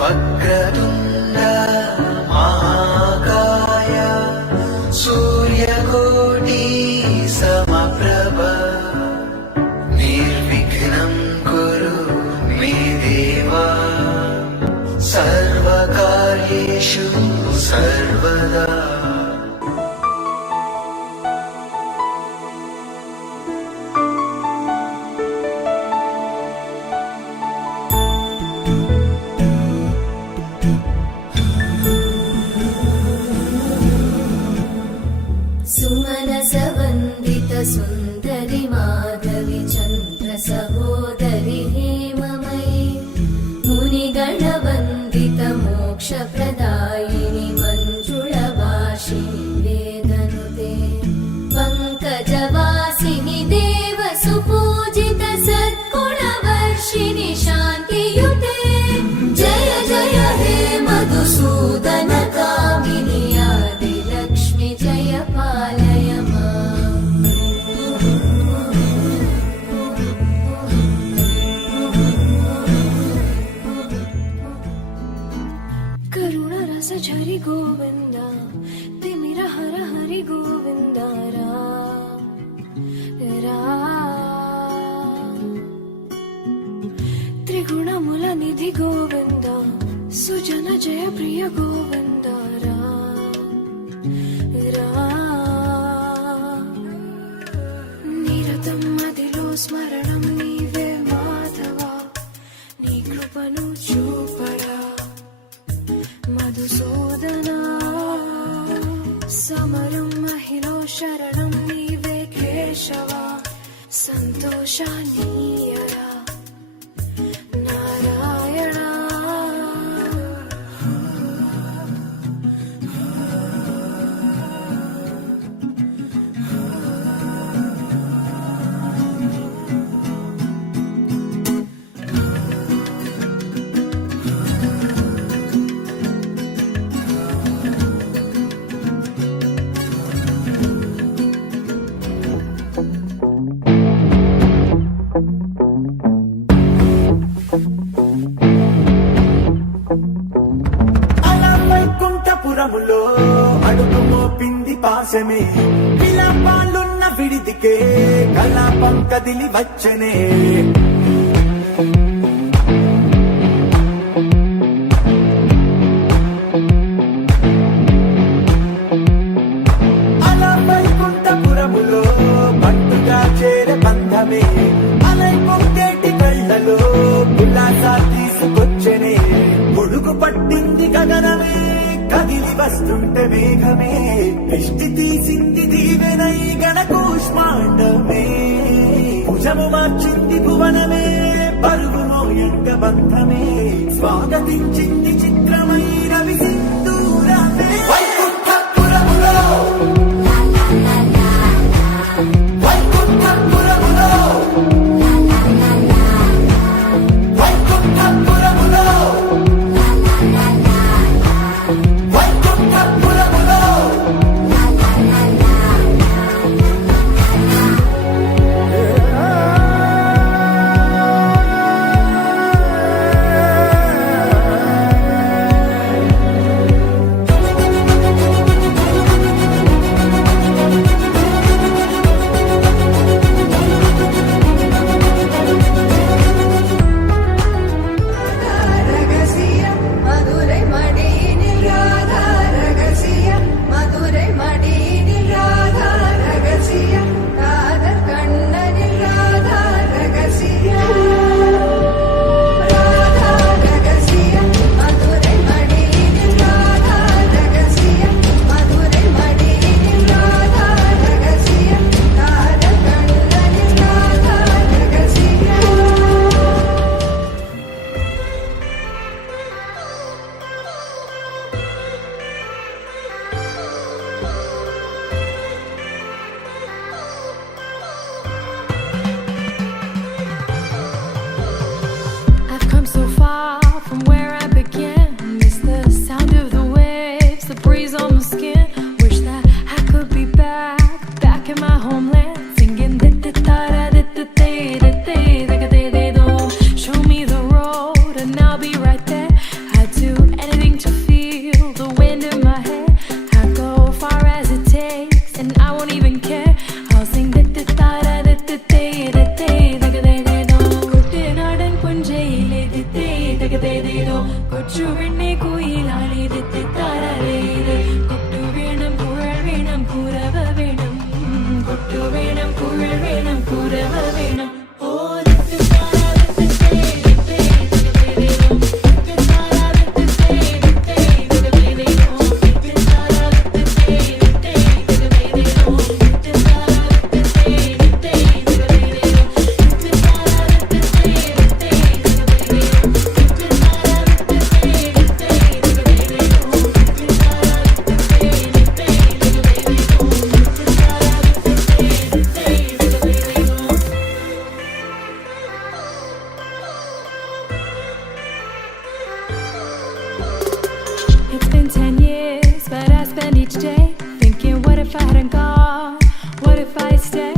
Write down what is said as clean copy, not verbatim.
వక్రతుండ మహాకాయ సూర్యకోటి సమప్రభ నిర్విఘ్నం కురు మే దేవా సర్వకార్యేషు సర్వదా. सुमनसवन्दित सुन्दरि माधवि चन्द्र सहोदरि हेममयि मुनिगणवन्दित मोक्षप्रदायिनि मञ्जुळभाषिणि वेदनुते पङ्कजवासिनि देवसुपूजित सद्गुणवर्षिणि शान्तियुते जय जय हे मधुसूदन कामिनि आदिलक्ष्मि जय पालय माम्. करुणरस झरि गोविन्द तिमिर हर हरि गोविन्द त्रिगुणमुल निधि गोविन्द सुजन जय प्रिय गोविन्द निरतं मदिलो स्मरणं नीवे माधवा नी कृपनु चूपड़ा मधुसूदना समरं महिलो शरणं नीवे केशवा संतोषानीयरा नारायणा. వైకుంఠపురములో అడుగు మోపింది పాశమే విలాపాలున్న విడిదికే కలాపం కదిలి వచ్చనే. అలా వైకుంఠపురములో బంటుగా చేరే బంధమే అలై పొంగేటి కళ్ళలో ఉల్లాసా తీసుకొచ్చనే. ముడుగు పట్టింది గగనమే కదిలి వస్తుంటే మేఘమే దృష్టి తీసింది దీవెనై గణకూష్మాండమే. భుజము మార్చింది భువనమే పరువు మోయంగ బంధమే స్వాగతించింది చిత్రమై రవి సింధూరమే. వైకుంఠపురములో వైకుంఠపురములో వైకుంఠపురములో వైకుంఠపురములో തകതേതേതോ കൊച്ചു പെണ്ണെ കുയിലാളി തെറ്റിത്താരേത് കൊട്ടു വേണം കുഴൽ വേണം കുരവ വേണം കൊട്ടു വേണം കുഴൽ വേണം കുരവ വേണം ഓ It's been 10 years, but I spend each day thinking, what if I hadn't gone? What if I stayed?